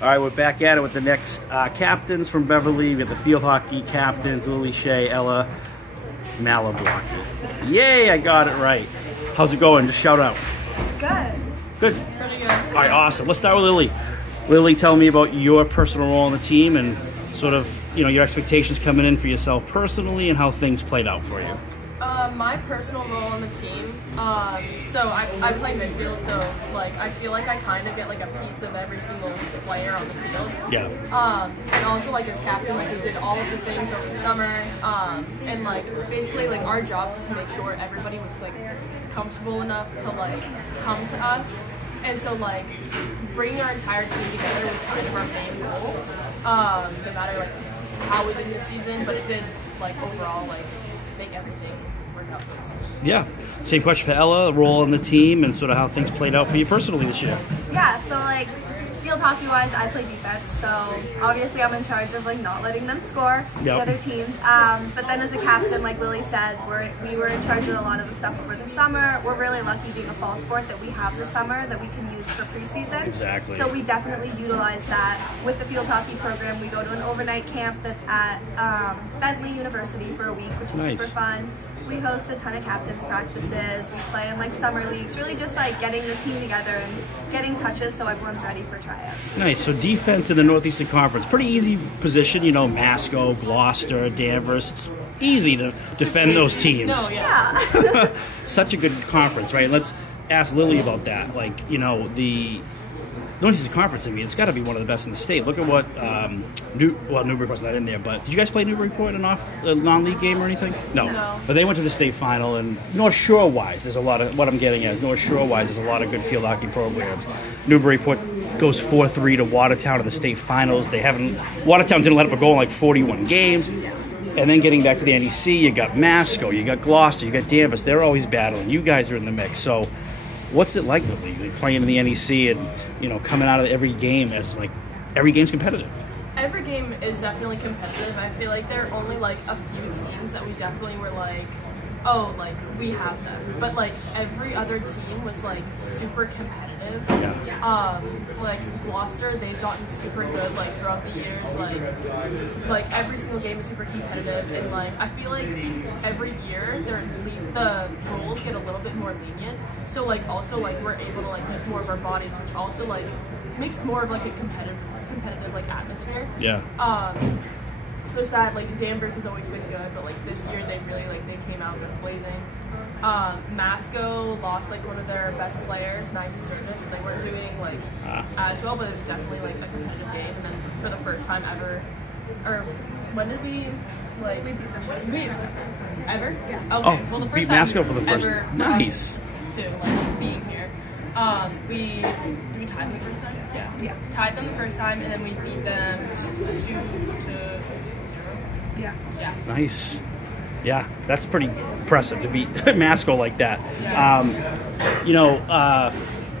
All right, we're back at it with the next captains from Beverly. We have the field hockey captains, Lily Shea, Ella Maloblocki. Yay, I got it right. How's it going? Just shout out. Good. Good. Pretty good. All right, awesome. Let's start with Lily. Lily, tell me about your personal role on the team and sort of, you know, your expectations coming in for yourself personally and how things played out for you. My personal role on the team, so I play midfield, so like I feel like I kind of get like a piece of every single player on the field. Yeah. And also like as captain, like we did all of the things over the summer, and like basically like our job was to make sure everybody was like comfortable enough to like come to us, and so like bringing our entire team together was kind of our main goal. No matter like how we did in the season, but it did like overall like make everything work out for us. Yeah. Same question for Ella, role on the team and sort of how things played out for you personally this year. Yeah, so like field hockey wise, I play defense, so obviously I'm in charge of like not letting them score, the other teams. But then as a captain, like Lily said, we were in charge of a lot of the stuff over the summer. We're really lucky being a fall sport that we have this summer that we can use for preseason. Exactly. So we definitely utilize that with the field hockey program. We go to an overnight camp that's at Beverly University for a week, which is super fun. We host a ton of captains practices. We play in like summer leagues, really just like getting the team together and getting touches so everyone's ready for tryouts. Nice. So defense in the Northeastern Conference, pretty easy position. You know, Masco, Gloucester, Danvers. It's easy to defend those teams. No, yeah. Such a good conference, right? Let's ask Lily about that. Like, you know, the Northeastern Conference, I mean, it's got to be one of the best in the state. Look at what Newburyport's not in there, but did you guys play Newburyport in a non-league game or anything? No. But they went to the state final, and North Shore-wise, there's a lot of, what I'm getting at, North Shore-wise, there's a lot of good field hockey programs. Newburyport goes 4-3 to Watertown in the state finals. Watertown didn't let up a goal in like 41 games. And then getting back to the NEC, you got Masco, you got Gloucester, you got Danvers. They're always battling. You guys are in the mix. So what's it like in the league, playing in the NEC and, you know, coming out of every game as like every game's competitive? Every game is definitely competitive. I feel like there are only like a few teams that we definitely were like, oh, like we have them. But like every other team was like super competitive. Yeah. Like Gloucester, they've gotten super good like throughout the years. Like every single game is super competitive, and like I feel like every year the rules get a little bit more lenient. So like also like we're able to like use more of our bodies, which also like makes more of like a competitive like atmosphere. Yeah. So it's that like Danvers has always been good, but like this year they really like they came out guns blazing. Masco lost like one of their best players, Maggie Sturgis, so they weren't doing like as well, but it was definitely like a competitive game. And then for the first time ever, or when did we like we beat them ever? Yeah. Okay. Oh, well, the first beat time Masco for the first. Ever Nice. To like being here. Did we tie them the first time? Yeah. Tied them the first time, and then we beat them 2-0. Yeah. Nice. Yeah, that's pretty impressive to beat Masco like that. Yeah. You know,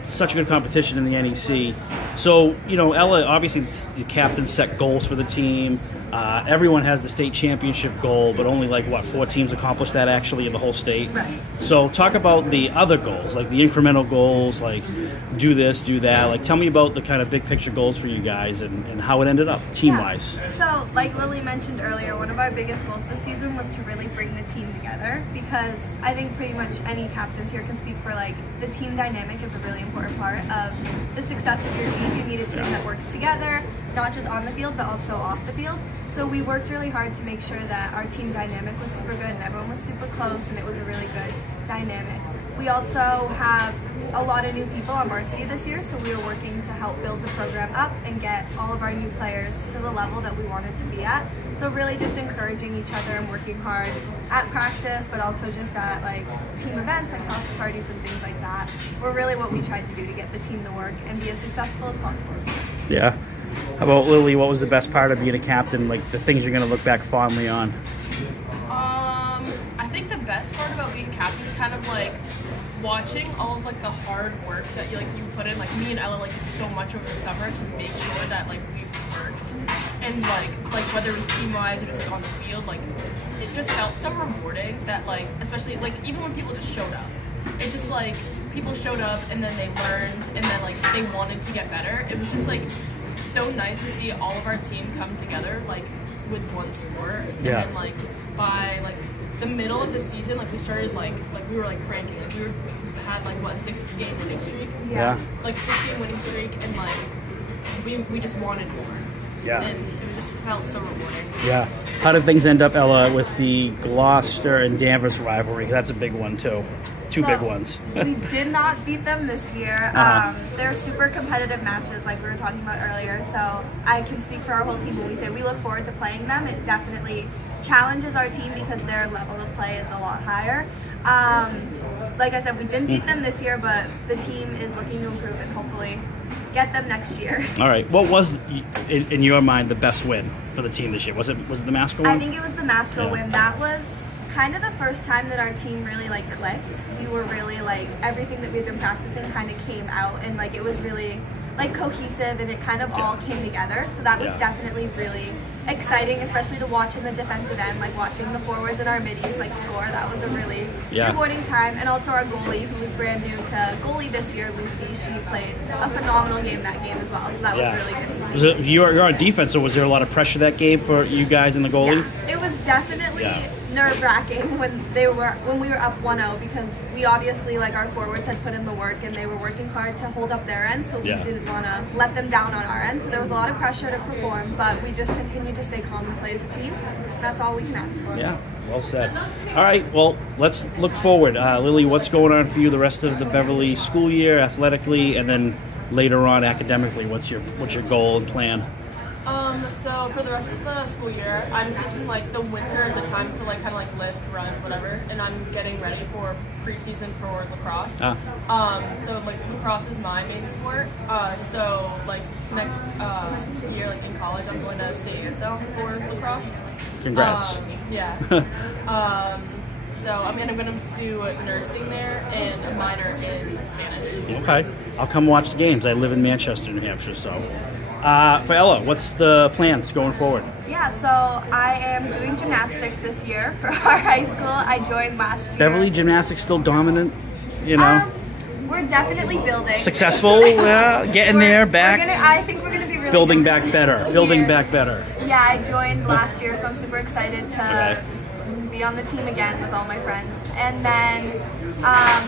such a good competition in the NEC. So, you know, Ella, obviously the captain set goals for the team. Everyone has the state championship goal, but only like, what, 4 teams accomplish that actually in the whole state? Right. So talk about the other goals, like the incremental goals, like do this, do that. Like tell me about the kind of big picture goals for you guys and how it ended up team-wise. Yeah. So like Lily mentioned earlier, one of our biggest goals this season was to really bring the team together, because I think pretty much any captains here can speak for like the team dynamic is a really important part of the success of your team. You need a team that works together, not just on the field, but also off the field. So we worked really hard to make sure that our team dynamic was super good and everyone was super close, and it was a really good dynamic. We also have a lot of new people on varsity this year, so we were working to help build the program up and get all of our new players to the level that we wanted to be at. So really just encouraging each other and working hard at practice, but also just at like team events like house parties and things like that were really what we tried to do to get the team to work and be as successful as possible. Yeah. How about Lily? What was the best part of being a captain? Like the things you're going to look back fondly on? I think the best part about being captain is kind of like watching all of like the hard work that you put in. Like me and Ella like did so much over the summer to make sure that like we worked, and like whether it was team wise or just like on the field, like it just felt so rewarding that like especially like even when people just showed up, it just like people showed up and then they learned and then like they wanted to get better. It was just like so nice to see all of our team come together like with one sport. Yeah. And then like by like the middle of the season, like we started like we were like cranking. Like, had like what 6-game winning streak. Yeah. Like 6-game winning streak, and like we just wanted more. Yeah. And it just felt so rewarding. Yeah. How did things end up, Ella, with the Gloucester and Danvers rivalry? That's a big one too. Two big ones. We did not beat them this year. They're super competitive matches, like we were talking about earlier. So I can speak for our whole team when we say we look forward to playing them. It definitely challenges our team because their level of play is a lot higher. Like I said, we didn't beat them this year, but the team is looking to improve and hopefully get them next year. All right. What was, in your mind, the best win for the team this year? Was it the Masco one? I think it was the Masco win. That was kind of the first time that our team really like clicked. We were really like everything that we'd been practicing kind of came out, and like it was really like cohesive, and it kind of all came together. So that was definitely really exciting, especially to watch in the defensive end, like watching the forwards and our middies like score. That was a really rewarding time. And also our goalie, who was brand new to goalie this year, Lucy, she played a phenomenal game that game as well. So that was really good to see. You're on defense, so was there a lot of pressure that game for you guys and the goalie? Yeah, it was definitely nerve-wracking when we were up 1-0, because we obviously, like, our forwards had put in the work and they were working hard to hold up their end, so we didn't want to let them down on our end. So there was a lot of pressure to perform, but we just continued to stay calm and play as a team. That's all we can ask for. Yeah, well said. All right, well, let's look forward. Lily, what's going on for you the rest of the Beverly school year athletically, and then later on academically? What's your goal and plan? So for the rest of the school year, I'm taking like the winter as a time to like kind of like lift, run, whatever, and I'm getting ready for preseason for lacrosse. So like lacrosse is my main sport. So like next year, like in college, I'm going to state ASL for lacrosse. Congrats. So I'm gonna do nursing there and a minor in Spanish. Okay, I'll come watch the games. I live in Manchester, New Hampshire, so. For Ella, what's the plans going forward? Yeah, so I am doing gymnastics this year for our high school. I joined last year. Beverly gymnastics still dominant, you know? We're definitely building. Successful, getting there, back. I think we're going to be really building back better. Building back better. Yeah, I joined last year, so I'm super excited to be on the team again with all my friends. And then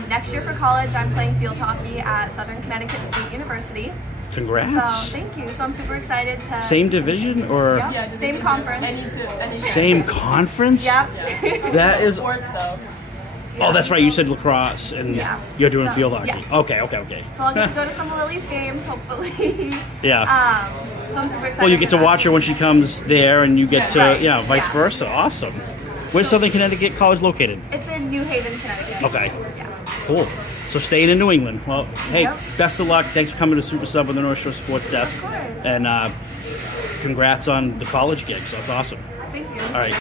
next year for college, I'm playing field hockey at Southern Connecticut State University. Congrats. So thank you. So I'm super excited to. Same division or? Yep. Same conference. Same conference? Yep. That is. Sports though. Oh, that's right. You said lacrosse, and you're doing field hockey. Yes. Okay. So I'll get to go to some of Lily's games, hopefully. Yeah. So I'm super excited. Well, you get to watch her when she comes there, and you get to, vice versa. Awesome. Where's Southern Connecticut College located? It's in New Haven, Connecticut. Okay. Yeah. Cool. So staying in New England. Well, hey, best of luck. Thanks for coming to Super Sub with the North Shore Sports Desk. Of course. And congrats on the college gig. So that's awesome. Thank you. All right.